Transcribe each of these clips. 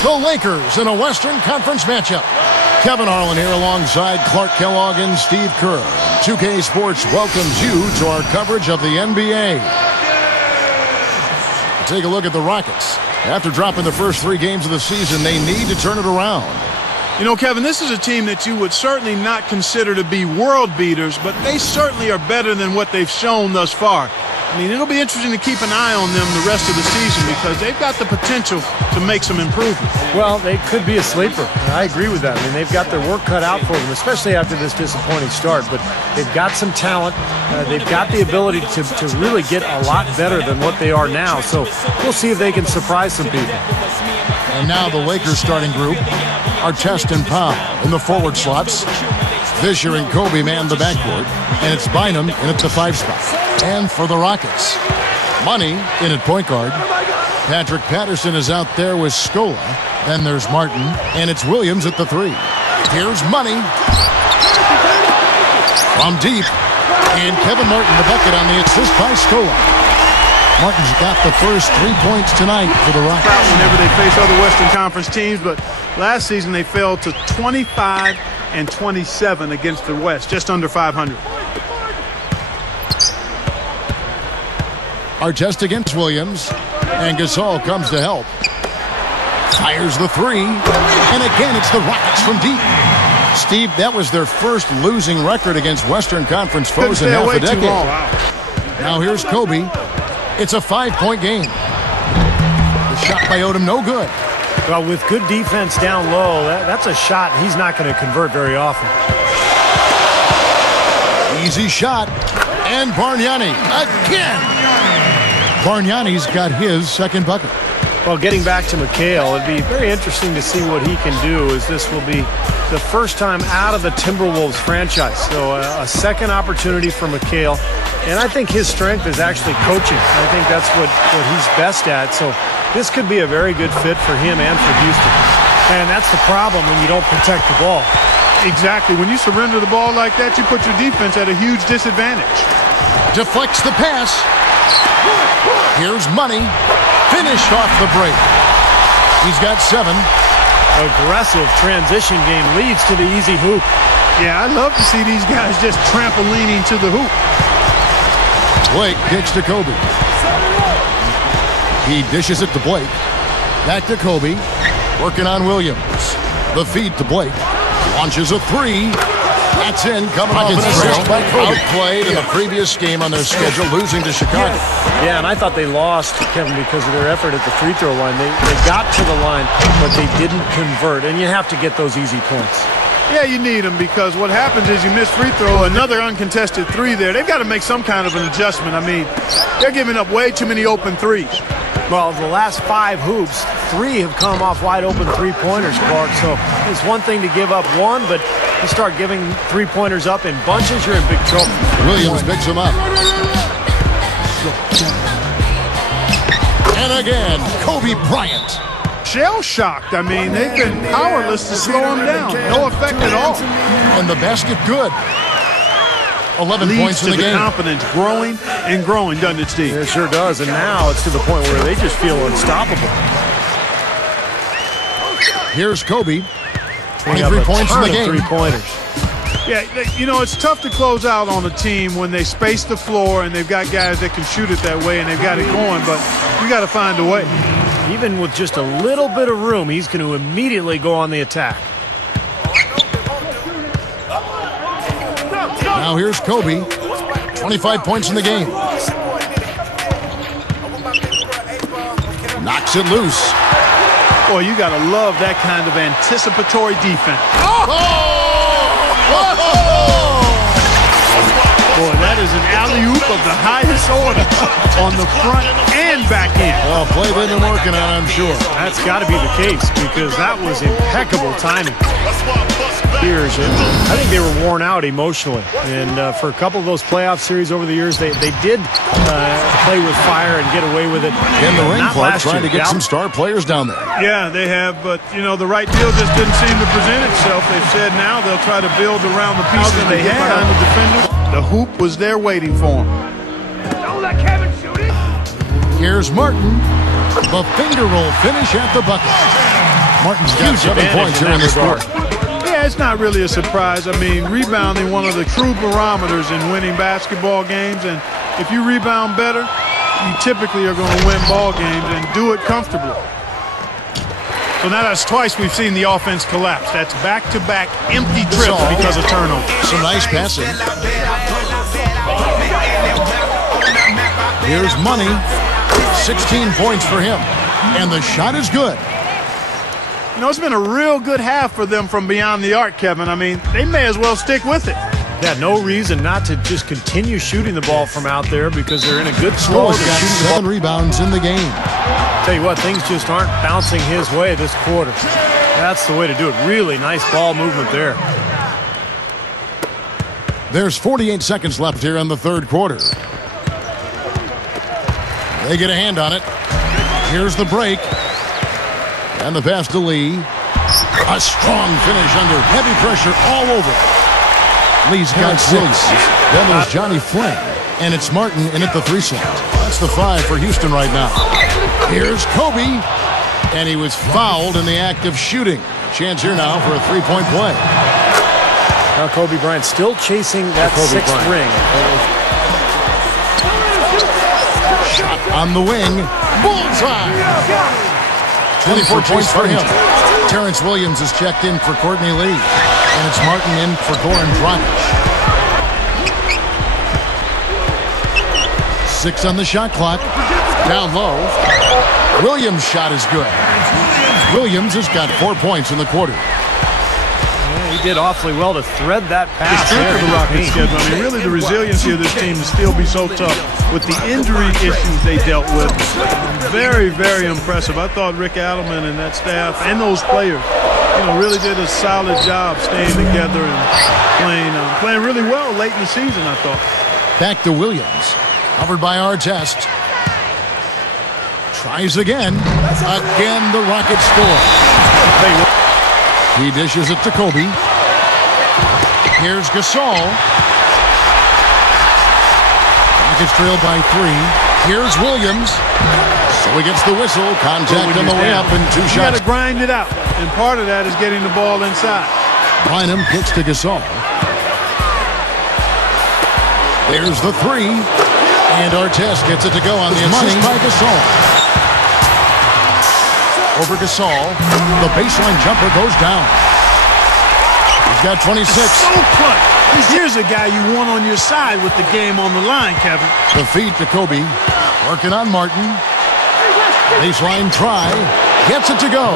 It's the Lakers in a Western Conference matchup. Kevin Harlan here alongside Clark Kellogg and Steve Kerr. 2K Sports welcomes you to our coverage of the NBA. Take a look at the Rockets. After dropping the first 3 games of the season, they need to turn it around. You know, Kevin, this is a team that you would certainly not consider to be world beaters, but they certainly are better than what they've shown thus far. I mean, it'll be interesting to keep an eye on them the rest of the season because they've got the potential to make some improvements. Well, they could be a sleeper. I agree with that. I mean, they've got their work cut out for them, especially after this disappointing start. But they've got some talent. They've got the ability to really get a lot better than what they are now. So we'll see if they can surprise some people. And now the Lakers starting group. Artest and Powell in the forward slots. Fisher and Kobe man the backcourt. And it's Bynum in at the 5 spot. And for the Rockets, Money in at point guard. Patrick Patterson is out there with Scola. Then there's Martin. And it's Williams at the 3. Here's Money. From deep. And Kevin Martin the bucket on the assist by Scola. Martin's got the first 3 points tonight for the Rockets. Whenever they face other Western Conference teams, but last season they fell to 25 and 27 against the West, just under 500. Artest against Williams, and Gasol comes to help. Fires the 3, and again it's the Rockets from deep. Steve, that was their first losing record against Western Conference foes in half a decade. Now here's Kobe. It's a 5-point game. The shot by Odom, no good. Well, with good defense down low, that's a shot he's not going to convert very often. Easy shot. And Bargnani again. Bargnani's got his second bucket. Well, getting back to McHale, it'd be very interesting to see what he can do, as this will be the first time out of the Timberwolves franchise. So a second opportunity for McHale. And I think his strength is actually coaching. I think that's what he's best at. So this could be a very good fit for him and for Houston. And that's the problem when you don't protect the ball. Exactly. When you surrender the ball like that, you put your defense at a huge disadvantage. Deflects the pass. Here's Money. Finished off the break. He's got 7. Aggressive transition game leads to the easy hoop. Yeah, I love to see these guys just trampolining to the hoop. Blake kicks to Kobe. He dishes it to Blake. Back to Kobe. Working on Williams. The feed to Blake. Launches a 3. That's in. Coming off an assist by Kobe. Outplayed in the previous game on their schedule, losing to Chicago. Yeah, and I thought they lost, Kevin, because of their effort at the free throw line. They got to the line, but they didn't convert, and you have to get those easy points. Yeah, you need them, because what happens is you miss free throw, another uncontested 3 there. They've got to make some kind of an adjustment. I mean, they're giving up way too many open 3s. Well, the last 5 hoops, 3 have come off wide open 3-pointers, Clark. So it's one thing to give up 1, but you start giving 3-pointers up in bunches, you're in big trouble. Williams picks him up. And again, Kobe Bryant. Shell-shocked. I mean, they've been powerless to slow him down. No effect at all. And the basket good. 11 Leads points in the game. Confidence growing and growing, doesn't it, Steve? It sure does. And now it's to the point where they just feel unstoppable. Here's Kobe. 23 points in the game. 3-pointers. Yeah, you know, it's tough to close out on a team when they space the floor and they've got guys that can shoot it that way and they've got it going, but you got to find a way. Even with just a little bit of room, he's going to immediately go on the attack. Now here's Kobe. 25 points in the game. Knocks it loose. Boy, you got to love that kind of anticipatory defense. Boy, that is an alley-oop of the highest order on the front and back end. Well, play they've been working on, I'm sure. That's got to be the case, because that was impeccable timing. Years, I think they were worn out emotionally, and for a couple of those playoff series over the years, they did play with fire and get away with it. In the ring, Clark, trying to get some star players down there. Yeah, they have, but, you know, the right deal just didn't seem to present itself. They've said now they'll try to build around the pieces they have behind the defenders. The hoop was there waiting for him. Don't let Kevin shoot it. Here's Martin. The finger roll finish at the bucket. Martin's got 7 points here in this quarter. Yeah, it's not really a surprise. I mean, rebounding, one of the true barometers in winning basketball games. And if you rebound better, you typically are going to win ball games and do it comfortably. So now that's twice we've seen the offense collapse. That's back-to-back empty trips because of turnover. Some nice passing. Here's Money. 16 points for him. And the shot is good. You know, it's been a real good half for them from beyond the arc, Kevin. I mean, they may as well stick with it. Yeah, no reason not to just continue shooting the ball from out there because they're in a good flow. He's got 7 rebounds in the game. Tell you what, things just aren't bouncing his way this quarter. That's the way to do it. Really nice ball movement there. There's 48 seconds left here in the third quarter. They get a hand on it. Here's the break. And the pass to Lee. A strong finish under heavy pressure all over. Lee's got 6. Then there's Johnny Flynn. And it's Martin in at the 3 slot. That's the 5 for Houston right now. Here's Kobe. And he was fouled in the act of shooting. Chance here now for a 3-point play. Now Kobe Bryant still chasing that 6th ring. Shot on the wing. Bullseye. 24 points for him. Terrence Williams is checked in for Courtney Lee. And it's Martin in for Goran Dragic. 6 on the shot clock. Down low. Williams' shot is good. Williams has got 4 points in the quarter. Yeah, he did awfully well to thread that pass. The strength of the Rockets, Kevin. I mean, really the resiliency of this team to still be so tough with the injury issues they dealt with. Very, very impressive. I thought Rick Adelman and that staff and those players, you know, really did a solid job staying together and playing really well late in the season, I thought. Back to Williams. Covered by Artest. Tries again. Again, the Rockets score. He dishes it to Kobe. Here's Gasol. Rockets trail by 3. Here's Williams. So he gets the whistle. Contact on the way up and 2 shots. You got to grind it out. And part of that is getting the ball inside. Bynum kicks to Gasol. There's the 3. And Artest gets it to go on the assist by Gasol. Over Gasol. The baseline jumper goes down. He's got 26. So clutch. Here's a guy you want on your side with the game on the line, Kevin. The feed to Kobe. Working on Martin. Baseline try. Gets it to go.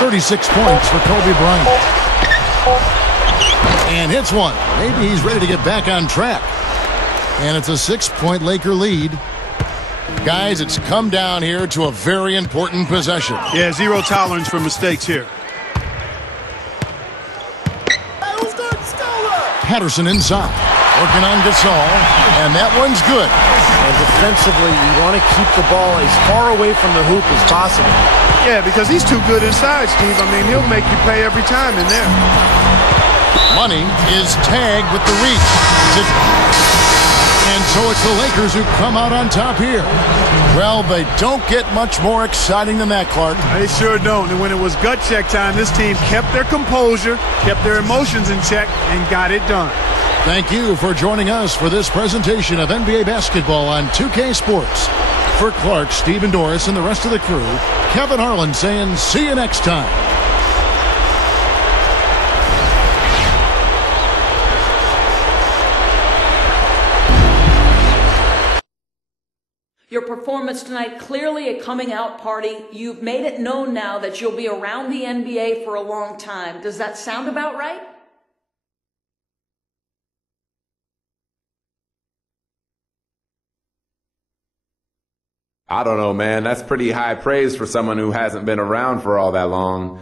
36 points for Kobe Bryant. And hits one. Maybe he's ready to get back on track. And it's a 6-point Laker lead. Guys, it's come down here to a very important possession. Yeah, 0 tolerance for mistakes here. Patterson inside. Working on Gasol. And that one's good. And defensively, you want to keep the ball as far away from the hoop as possible. Yeah, because he's too good inside, Steve. I mean, he'll make you pay every time in there. Money is tagged with the reach. And so it's the Lakers who come out on top here. Well, they don't get much more exciting than that, Clark. They sure don't. And when it was gut check time, this team kept their composure, kept their emotions in check, and got it done. Thank you for joining us for this presentation of NBA basketball on 2K Sports. For Clark, Stephen Doris, and the rest of the crew, Kevin Harlan saying see you next time. Your performance tonight, clearly a coming out party. You've made it known now that you'll be around the NBA for a long time. Does that sound about right? I don't know, man. That's pretty high praise for someone who hasn't been around for all that long.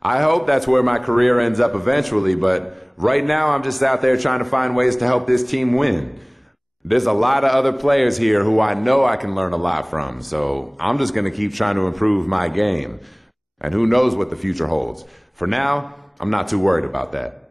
I hope that's where my career ends up eventually, but right now I'm just out there trying to find ways to help this team win. There's a lot of other players here who I know I can learn a lot from, so I'm just going to keep trying to improve my game. And who knows what the future holds. For now, I'm not too worried about that.